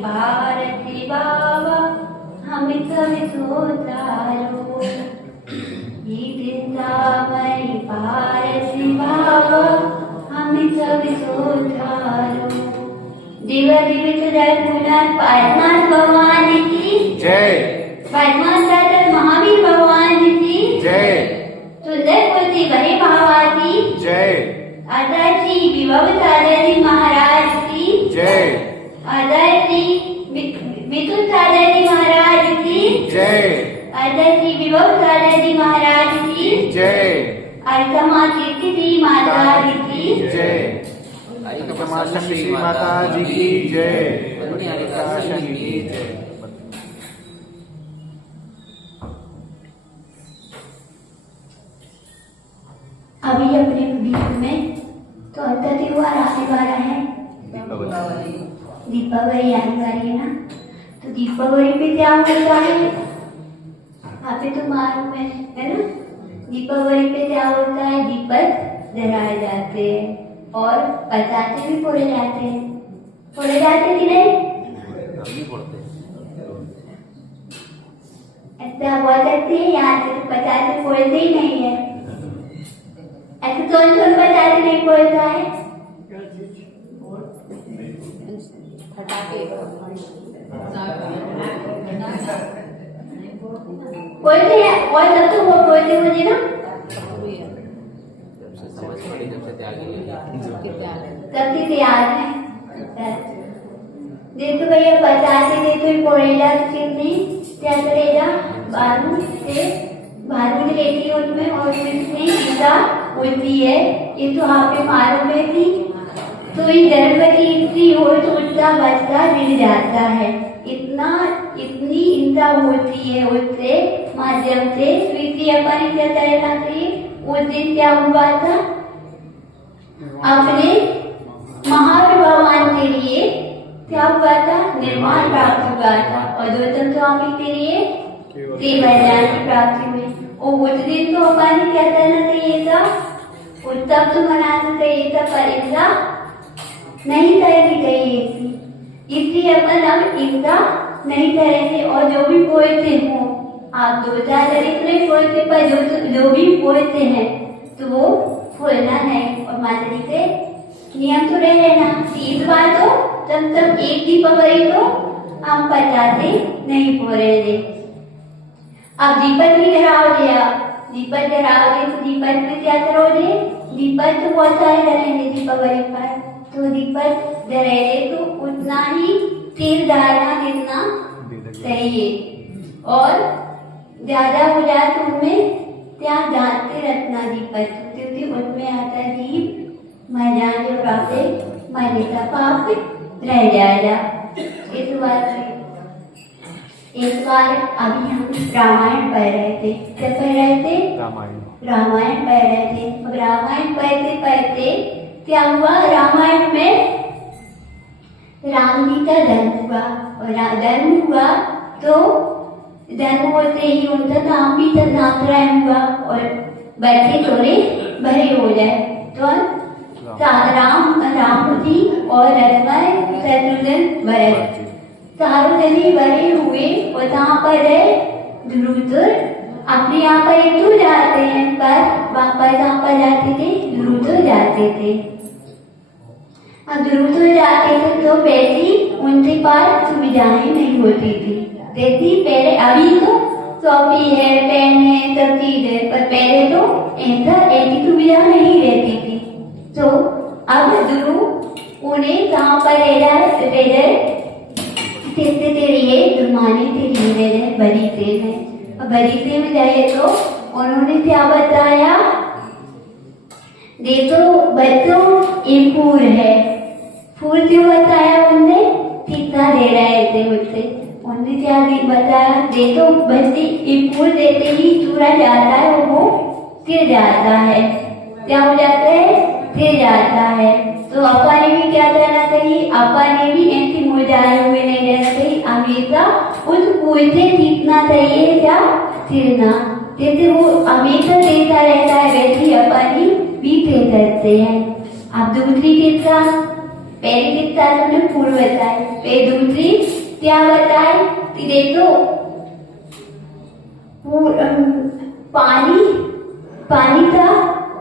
भारती बाबा हम सब सोतारो ये चिंतामणि भारती बाबा हम सब सोतारो दिवा दिवित जयपुरनाथ पारनाथ भगवान की जय। पद्मावत दाता महावीर भगवान की जय। सुंदरपुरी बड़े बाबा की जय। आदर्शी विभव दादाजी महाराज की जय। आदर्शी मिथुन दादाजी महाराज की जय। आदर्शी विभव दादाजी महाराज की जय। अर्चमा कीर्ति माता जी की जय। क्षमा श्री माता जी की जय। शनि की जय। अभी अपने बीच में तो अंतर त्योहार आने वाला है, दीपावली आने वाली है ना। तो दीपावली पे क्या होता है यहाँ पे तो मालूम है ना। दीपावली पे क्या होता है, दीपक जलाए जाते हैं और पटाखे भी फोड़े जाते हैं। फोड़े जाते कि नहीं? ऐसा बोल सकते हैं यहाँ से तो पटाखे फोड़ते ही नहीं है। ऐसे कौन कौन पटाखे नहीं फोड़ता है? बोलते हैं और जब तो वो बोलते मुझे ना सबसे तैयार है। देखो भैया पचास से तो फोड़ेगा तो कितनी क्या करेगा, बालू से लेती है उनमें और कितनी हिस्सा होती है। ये तो आप पे मालूम है कि तो ये गर्भवती हो तो उसका बच्चा गिर जाता है। इतनी हिंसा होती है उससे माध्यम से। इसलिए अपन क्या करना चाहिए, उस दिन क्या हुआ था, अपने महावीर भगवान के लिए क्या हुआ था, निर्माण प्राप्त हुआ था और गौतम स्वामी के लिए कल्याण की प्राप्ति में। और उस दिन तो अपन क्या करना चाहिए था, उत्सव तो मनाना चाहिए था पर हिंसा नहीं करनी चाहिए थी। इसलिए अपन अब हिंसा नहीं करेंगे और जो भी बोलते हो आप 2-4 नहीं बोलते पर जो भी बोलते हैं तो वो बोलना नहीं और माता जी से नियम तो रह लेना। इस बार तो जब तक एक दीपावली तो हम पचाते नहीं बोलेंगे। अब दीपक भी जलाओगे, आप दीपक जलाओगे तो दीपक में क्या करोगे, दीपक तो बहुत सारे जलेंगे दीपावली पर। तो दीपक जलेंगे तो उतना ही तेल डालना देना चाहिए और ज्यादा हो जाए तो उनमें क्या जानते रखना दीपक, क्योंकि उनमें आता दीप मर जाने प्राप्त मरने का पाप रह जाएगा। इस बार अभी हम रामायण पढ़ रहे थे। क्या पढ़ रहे थे? रामायण पढ़ रहे थे। अब रामायण पढ़ते पढ़ते क्या हुआ, रामायण में राम जी का जन्म हुआ और जन्म हुआ तो जन्म होते ही उनका नाम भी नामकरण हुआ और बच्चे थोड़े बड़े हो जाए तो राम जी और लक्ष्मण शत्रुघ्न भरत चारों जने बड़े हुए और जहाँ पर है ध्रुव अपने यहाँ पर एक तो जाते हैं पर वापस जहाँ पर जाते थे ध्रुव जाते थे। अब ध्रुव जाते थे तो पहले उनके पास सुविधाएं नहीं होती थी जैसी पहले। अभी तो शॉपी है, पेन है, सब चीज है, पर पहले तो ऐसी सुविधा नहीं रहती थी। तो अब ध्रुव उन्हें जहाँ पर जुर्माने के लिए बगीचे में बगीचे में जाए तो उन्होंने क्या बताया, देखो बच्चों ये फूल है। फूल क्यों बताया उनने, कितना दे रहे थे मुझसे। उन्होंने क्या बताया, देखो बच्चे ये फूल देते ही चूरा जाता है और वो गिर जाता है। क्या हो जाता है, गिर जाता है। तो अपा ने भी क्या करना चाहिए, अपा ने भी ऐसे मुरझाए हुए नहीं रहना चाहिए, हमेशा उस फूल से सीखना चाहिए क्या सिरना। जैसे वो हमेशा देता रहता है वैसे अपा भी दे सकते हैं। अब दूसरी चीज का पहली किस्सा तुमने पूर्व बताई, फिर दूसरी क्या बताई कि देखो पानी का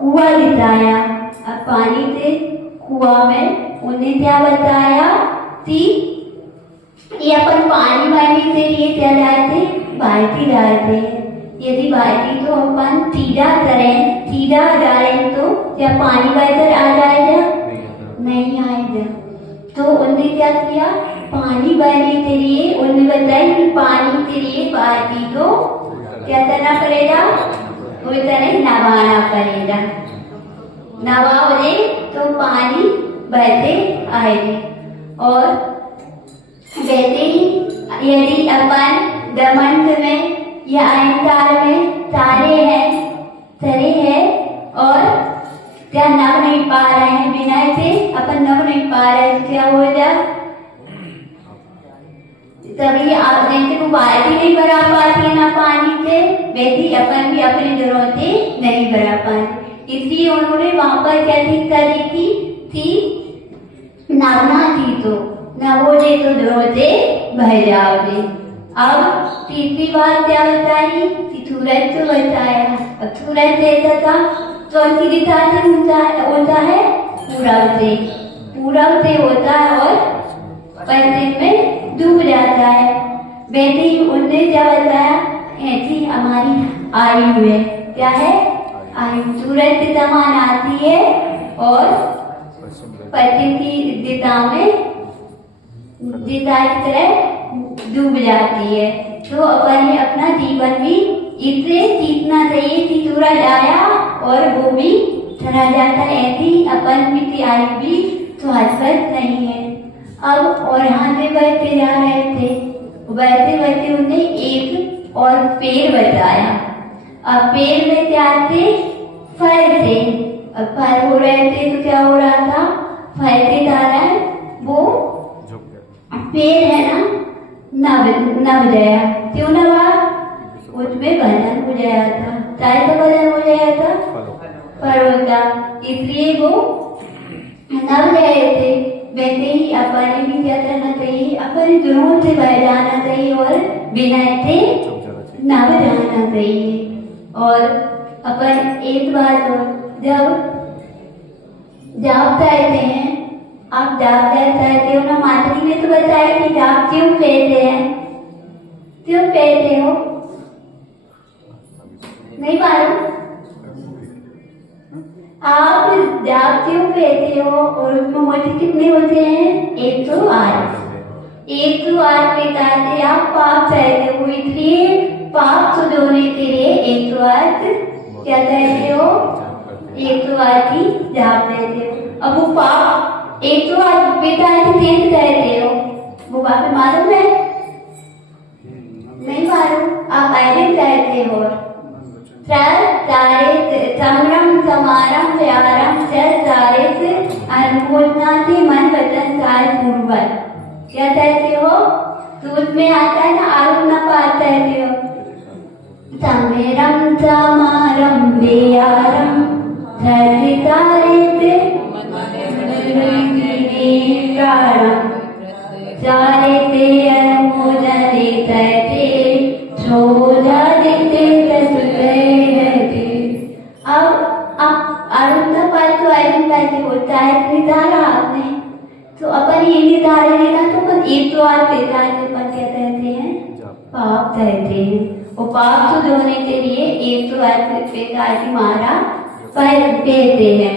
कुआं दिखाया। अब पानी से कुआं में उन्हें क्या बताया कि ये अपन पानी वाली से ये क्या डालते, बाल्टी डालते हैं। यदि बाल्टी को अपन सीधा डालें तो क्या पानी बहकर आ जाएगा? नहीं आएगा। तो उन्होंने क्या किया, पानी बहने के लिए उन्होंने बताया कि पानी के लिए बाल्टी को क्या करना पड़ेगा, उस तरह नवाना पड़ेगा। नवाओगे तो पानी बहते आएगी। और वैसे ही यदि अपन दमन में या अहंकार में तरे हैं और क्या नव नहीं पा रहे हैं, बिना से अपन नव नहीं पा रहे हैं, क्या हो जाए तभी आप जैसे वो बाल्टी नहीं भरा पाती ना पानी से, वैसे अपन भी अपनी जरूरतें नहीं भरा पाते। इसलिए उन्होंने वहां पर क्या शिक्षा दी थी नवना थी तो नवोगे तो जरूरतें भर जाओगे। अब तीसरी बात क्या बताई कि सूरज तो बताया। अब सूरज जैसा था तो उनकी दिशा से होता है पूरब से होता है और पश्चिम में डूब जाता है। वैसे ही उनने क्या बताया, ऐसी हमारी आयु है। क्या है? आयु सूरज के समान आती है और पश्चिम की दिशा में दिशा की तरह डूब जाती है। तो अपन अपना जीवन भी इससे सीखना चाहिए कि सूरज आया और वो भी चला जाता है। ऐसी अपन की आयु भी शाश्वत नहीं है। अब और यहाँ से बढ़ते जा रहे थे, बढ़ते बढ़ते उन्हें एक और पेड़ बताया। अब पेड़ में क्या थे? फल थे। अब फल हो रहे थे तो क्या हो रहा था, फल के कारण वो पेड़ है ना नब गया। क्यों नवा? उसमें बंधन हो गया था। चाहे तो बंधन हो गया था फलों का, इसलिए वो नब गए थे। वैसे ही अपन भी क्या करना चाहिए, अपने गुणों से बह जाना चाहिए और बिना से नब जाना चाहिए। और अपन एक बात और, जब जाप कहते हैं, आप जाप कहते हो ना, माताजी ने तो बताया कि जाप क्यों कहते हैं, क्यों कहते हो? नहीं मालूम? आप जाप क्यों कहते हो? और उसमें मोटे कितने होते हैं? 108 प्रकार से आप पाप कहते हो, इसलिए पाप शुद्ध होने के लिए 108 क्या कहते हो? 108 की जाप कहते हो। अब वो पाप 108 प्रकार से कैसे कहते हो, वो बात मालूम है? नहीं मालूम? आप ऐसे कहते हो, समरम समारम प्यारम अनुमोदना से मन वचन काल पूर्वक क्या कहते हो? तो उसमें आता है ना आरोपना पाठ कहते हो, समेरम समारम प्यारम चारिते अनुमोदने कहते छोड़ा देते रहते। अब आरोपना पाठ तो ऐसे कैसे होता है, निधारा आपने तो अपन ये निधारे लेना तो अपन 108 प्रकार से अपन क्या कहते हैं? पाप कहते हैं। वो पाप शुद्ध होने के लिए 108 प्रकार की मारा कहते हैं।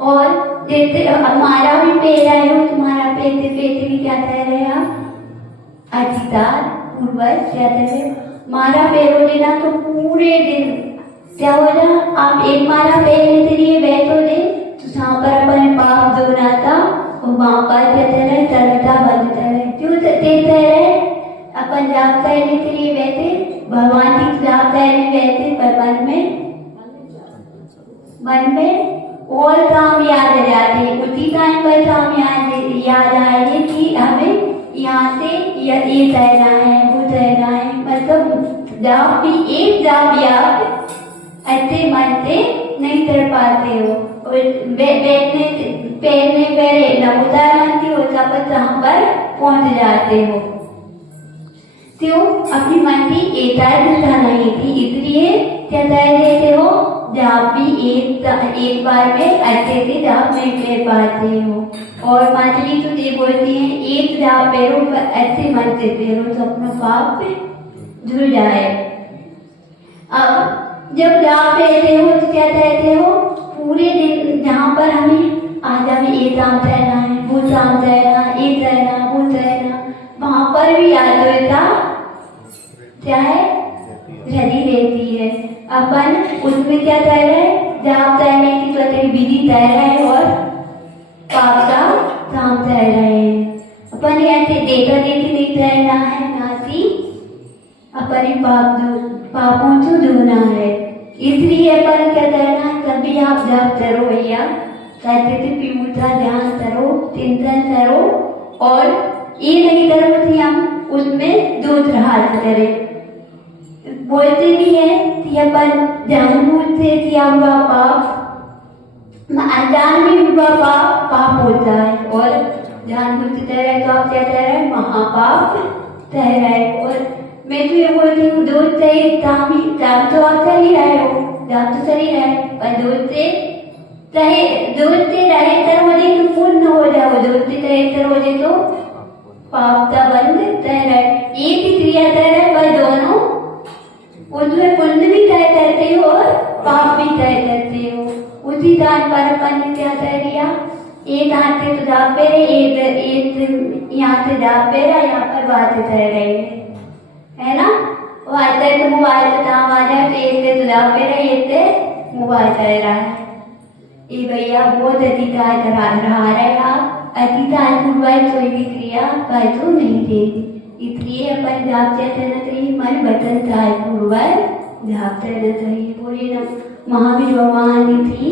और जैसे हमारा भी पेड़ है, तुम्हारा पेड़ भी क्या कह रहे हैं आप? अधिकार पूर्वज क्या कह रहे? मारा पेड़ हो लेना तो पूरे दिन क्या हो जाए, आप एक मारा पेड़ लेते लिए बैठोगे तो जहाँ पर अपन पाप धोना था और वहां पर क्या कह रहे? चलता बंद कर रहे। क्यों कहते रहे? अपन जाप करने के लिए बैठे, भगवान की जाप करने बैठे, पर मन में और काम याद आ जाते, उसी टाइम पर काम याद आएंगे कि हमें यहाँ से ये तैरना है, वो तैरना है। मतलब जाप भी एक जाप आप ऐसे मन से नहीं कर पाते हो। और बैठने पैर में पैरे नमोदार मानती हो तब जहाँ पर पहुंच जाते हो। क्यों अपनी मन की एकाग्रता नहीं थी, इसलिए क्या कह देते हो, जाप भी एक बार में अच्छे से जाप नहीं कर पाते हो। और माताजी तो ये बोलती हैं, एक जाप पैरों पर अच्छे मन से पैरों तो अपना पाप जुड़ जाए। अब जब जाप लेते हो तो क्या कहते हो, पूरे दिन जहाँ पर हमें आज हमें ये काम करना है, वो काम करना, ये करना, वो करना, वहाँ पर भी आत्मीयता क्या है, लगी रहती है। अपन उसमें क्या कर रहे हैं, जाप करने की स्वतः विधि कर रहे हैं और पाप का काम कर रहे हैं। अपन ऐसे देखा देखी नहीं करना है, ना कि अपने पापों को धोना है। इसलिए अपन क्या करना है, कभी आप जाप करो भैया, कहते थे पीऊता ध्यान करो, चिंतन करो, और ये नहीं करो कि हम उसमें दूसरा हाथ करें। बोलते भी है कि अपन जानबूझ से किया हुआ पाप, अनजान में हुआ पाप होता है, और जानबूझ से कह रहे तो आप क्या कह रहे हैं, महापाप कह रहे। और मैं तो ये बोलती हूँ, दूध से जाप तो आप कर ही रहे हो, जाप तो कर ही रहे, पर दूध से रहे तरह तो पूर्ण हो जाओ, दूध से रहे हो जाए तो पाप का बंद कह रहे। एक ही क्रिया कह रहे, पर दोनों उसमें पुण्य भी तय करते हो और पाप भी तय करते हो। उसी दान पर अपन ने क्या कह दिया, एक हाथ से तो जाप पे रहे, एक यहाँ से जाप पे रहा, यहाँ पर बातें कह रही है ना। वाचा तो मोबाइल का काम आ जाए तो एक से तो जाप पे रहे, एक से मोबाइल कह रहा है। ये भैया बहुत अधिकार करा रहा है, आप अधिकार पूर्वक कोई भी क्रिया कर तो नहीं देगी। इसलिए अपन जाप क्या करना चाहिए, मन वचन काय पूर्वक जाप करना चाहिए। बोलिए ना महावीर भगवान की